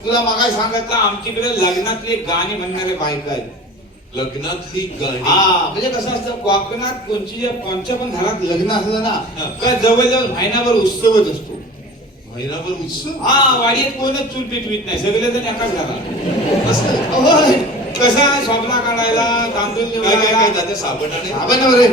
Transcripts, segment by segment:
तुला मागाय सांगितलं आमच्याकडे लग्नातले गाणे म्हणणारे बायका आहेत. लग्नातली गाणी? हा म्हणजे कसं असतं कोकणात कोणची कोणच्या पण घरात लग्न असलं ना. का जवळजवळ महिनाभर उत्सवच असतो. महिनाभर उत्सव? हा वाडीत कोणच चूल पिटवीत नाही सगळे जण एकाच घरात. कसा स्वप्ना काढायला तांदूळ काय काय काय निवडायला. जाते साबण आणि साबण रे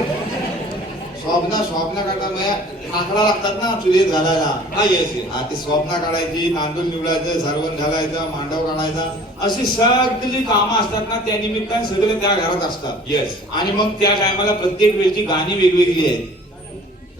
स्वप्न स्वप्न म्हणजे लाकडा लागतात ना चुलीत घालायला. हा. हा ती स्वप्न काढायची तांदूळ निवडायचं सरवण घालायचं मांडव काढायचा. अशी सगळी जी कामं असतात ना त्या निमित्ताने सगळे त्या घरात असतात. येस आणि मग त्या टायमाला प्रत्येक वेळची गाणी वेगवेगळी आहेत.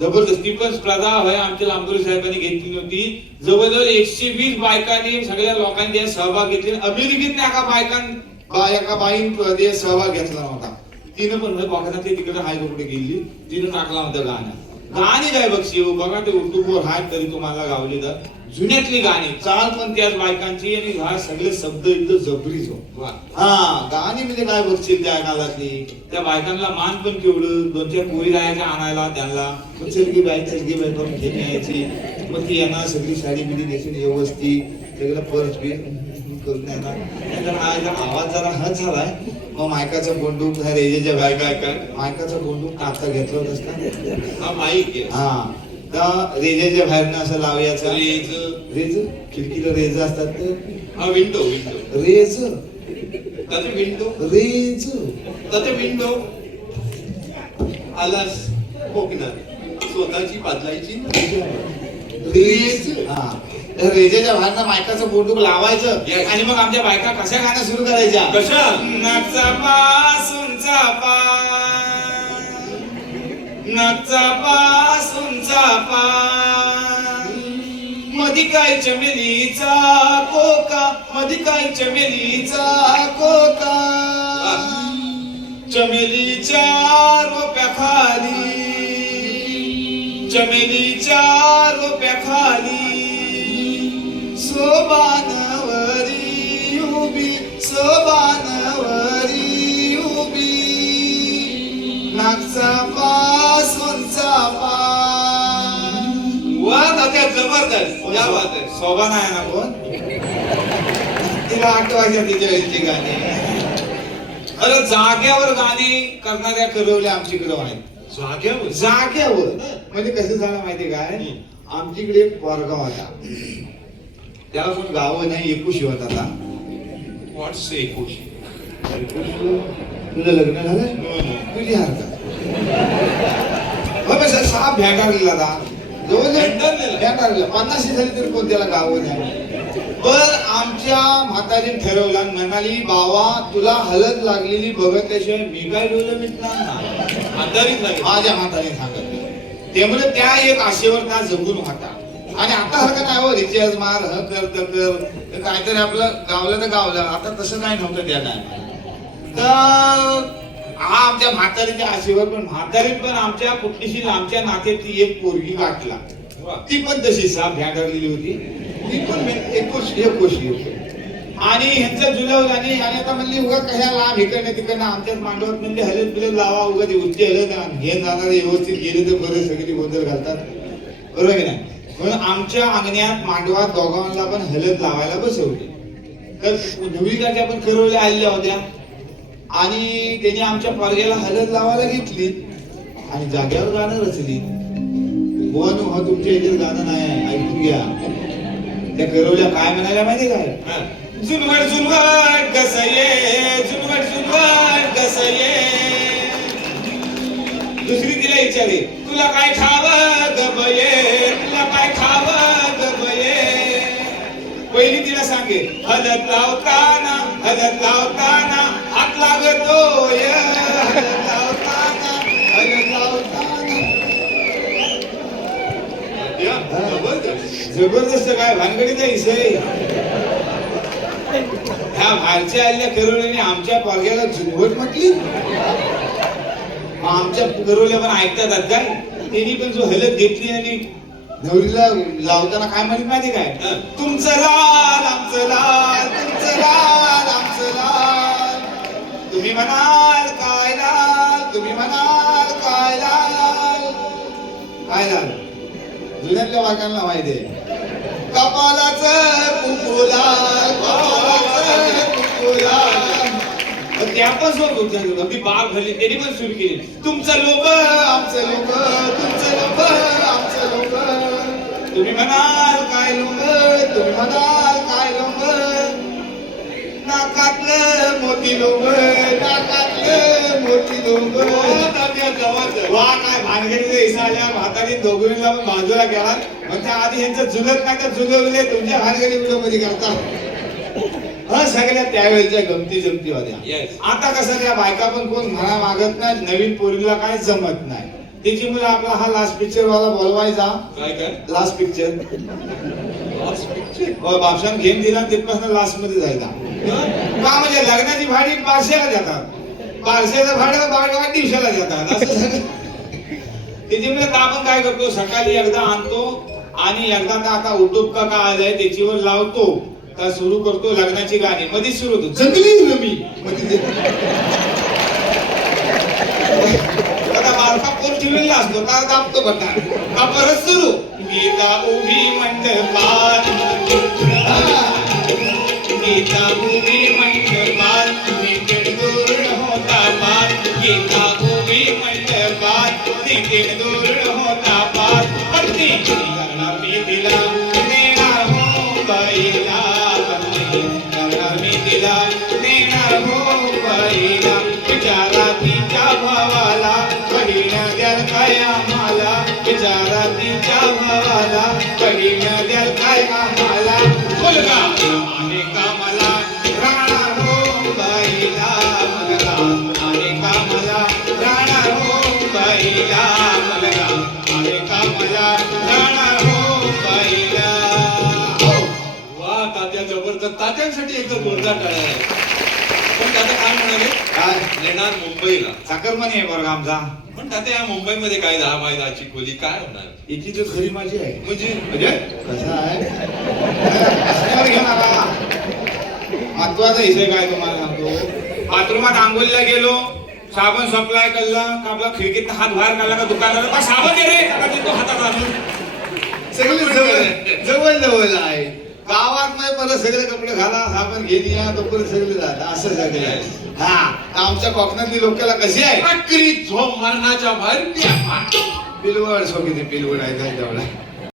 जबरदस्ती पण स्पर्धा होय आमच्या लांबोरी साहेबांनी घेतली नव्हती. जवळजवळ एकशे वीस बायकांनी सगळ्या लोकांनी सहभाग घेतले अमेरिकेत एका बायकां एका बाईन सहभाग घेतला नव्हता. तिनं पण बघा ते तिकडे हाय कुठे गेली. तिनं टाकला होता गाणं. गाणी काय बक्षी बघा ते युट्यूबवर हाय तरी तुम्हाला गावली तर. जुन्यातली गाणी. चाल पण त्याच बायकांची आणि हा सगळे शब्द एकदम जबरीच हो वा. हा गाणी म्हणजे काय बघशील त्या काळातली? त्या बायकांना मान पण केवढं. दोन चार पोरी जायच्या आणायला त्यांना. मग चलगी बाई चलगी बाई करून घेऊन यायची. मग ती यांना सगळी साडी बिडी नेसून व्यवस्थित. सगळं पर्स बी करून येणार हा आवाज जरा हा झालाय. मग मायकाचा ह्या रेजेच्या बायका काय मायकाचा बंदूक टाकता घेतलं का? हा माईक हा. तर रेजेच्या बाहेरनं असं लावायचं. रेज. रेज? खिडकीला रेज असतात तर हा विंडो विंडो रेज? त्याचे विंडो रेज? त्याचे विंडो आलास कोकणात स्वतःची बदलायची रेज. हा. रेजेच्या बाहेरनं मायकाचं बोंडूक लावायचं Yes. आणि मग आमच्या बायका कशा गाणं सुरू करायच्या? कशा? नाचा नाचा मधी काय चमेलीचा कोका? मधी काय चमेलीचा कोका? चमेलीच्या रोप्याखाली. चमेलीच्या रोप्याखाली. सोबानवरी उभी सोबानवरी उभी. नागचा चापा वा तात्या जबरदस्त. बात आहे. शोभा नाही ना कोण? तिला आठवायच्या तिच्या वेळची गाणी. खरं जाग्यावर गाणी करणाऱ्या करवल्या आमच्याकडे आहेत. जाग्यावर? जाग्यावर. म्हणजे कसं झालं माहितीये काय? आमच्याकडे एक पोरगा होता. त्याला पण गाव नाही एकुशी होता आता. व्हॉट्स एकोशी. तुझं लग्न झालं? तुझी हरकत. हो सर सहा भेटारलेला आता. भेटारलेला? भेटारलेला पन्नाशी झाली तरी कोण त्याला गाव नाही. पण आमच्या म्हातारीने ठरवलं आणि म्हणाली बाबा तुला हलत लागलेली बघतल्याशिवाय मी काय डोलं मिटणार ना माझ्या म्हाताने सांगितलं. त्यामुळे त्या एक आशेवर त्या जगून होता आणि आता हरकत नाही हो रिचार्ज मार ह कर त कर. काहीतरी आपलं गावलं तर गावलं. आता तसं काय नव्हतं त्या टायमाला तर हा आमच्या म्हातारीच्या आशीर्वाद पण म्हातारी पण आमच्या कुठलीशी आमच्या नात्याची एक पोरगी गाठला. ती पण तशी साप भ्यागरलेली होती. ती पण एकोश एकोशी होती. आणि ह्यांचं जुलवलं आणि आणि आता म्हणली उगा कशा लांब इकडनं तिकडनं आमच्याच मांडवात म्हणजे हलत बिलत लावा उगा ते उच्च हलत हे जाणारे व्यवस्थित गेले तर बरे सगळी गोंधळ घालतात. बरोबर की नाही? म्हणून आमच्या अंगण्यात मांडवात दोघांना पण हलत लावायला बसवले. तर धुळीकाच्या पण करवल्या आलेल्या होत्या. आणि त्याने आमच्या पोरग्याला हलत लावायला घेतली. आणि जाग्यावर गाणं रचली. वन हा तुमच्या याच्यात गाणं नाही ऐकून घ्या. त्या करवल्या काय म्हणाल्या माहिती काय हा. जुनवट जुनवट कसं ये जुनवट जुनवट दुसरी तिला विचारे तुला काय ठाव गबये मागे तिला हलत लावताना हलत लावताना हात लागतोय जबरदस्त. काय? भानगडीचा विषय. ह्या बाहेरच्या आल्या करोल्याने आमच्या पोरग्याला झुंबट म्हटली. आमच्या करोल्या पण ऐकतात काय? त्यांनी पण जो हलत घेतली आणि लावताना काय म्हणत माहिती काय. तुमचं लाल आमचं लाल तुमचं लाल आमचं लाल. तुम्ही म्हणाल काय लाल तुम्ही म्हणाल काय लाल? काय लाल? जुन्यातल्या बायकांना माहिती आहे. कपालाच कुकुला कपालाच कुकुला त्या पण होत्या अगदी बाग झाली त्यांनी पण सुरू केली. तुमचं लोक आमचं लोक तुमचं लोक आमचं तुम्ही म्हणाल काय लोक तुम्ही म्हणाल काय लोक नाकातलं मोती लोक नाकातलं मोती तात्या जबरदस्त वा काय भानगडीचे इसा आल्या म्हातारी दोघींना पण बाजूला गेला मग त्या आधी यांचं जुलत नाही तर जुलवले तुमच्या भानगडी व्हिडिओमध्ये करता हा सगळ्या त्यावेळेच्या गमती जमती होत्या Yes. आता कसं त्या बायका पण कोण म्हणा मागत नाही नवीन पोरीला काय जमत नाही. त्याची मुलं आपला हा लास्ट पिक्चर वाला बोलवायचा. काय काय? Last picture picture. बापशान घेऊन दिला तिथपासून लास्टमध्ये जायचा. हं? का म्हणजे लग्नाची भाडी बारशेला जातात बारशेचं भाडं बारगावात दिवसाला जातात असं सगळं. त्याची म्हणजे आपण काय करतो? सकाळी एकदा आणतो आणि एकदा तर आता उठूप का का आलाय त्याच्यावर लावतो. तर सुरू करतो लग्नाची गाणी. मध्ये सुरू होतो. जंगली रमी मध्ये असा कोण बारका असतो का दाबतो बघा. का परत सुरू? गीता उभी मंडपात. गीता उभी मंडपात दूर होता पार. गीता उभी मंडपात दूर होता पार. पत्नी करणार मी दिला नेणार हो बाईला पत्नी मी दिला हो बाईला जबरदस्त तात्यांसाठी एकदम जोरदार टाळ्या आहे पण तात्या काय म्हणाले? काय? येणार मुंबईला. साखरमणी आहे बरं आमचा. पण तात्या या मुंबईमध्ये काय दहा बाय दहाची खोली काय होणार? याची तर खरी माझी आहे. म्हणजे? म्हणजे? कसं आहे? महत्त्वाचा विषय काय तुम्हाला सांगतो? बाथरूमात आंघोळीला गेलो साबण सप्लाय केला का आपला खिडकीत हात बाहेर काढला का दुकानाला साबण दे रे. हातात आणून. सगळे जवळ जवळ जवळ आहे. गावात सगळे कपडे घाला साबण घेऊन या लवकर सगळे झालं असं सगळे आहे. हा आमच्या कोकणातली लोकांना कशी आहे? झोप झोम मरणाच्या बाहेर पिलवड सो किती पिलवड आहे त्यांच्यावर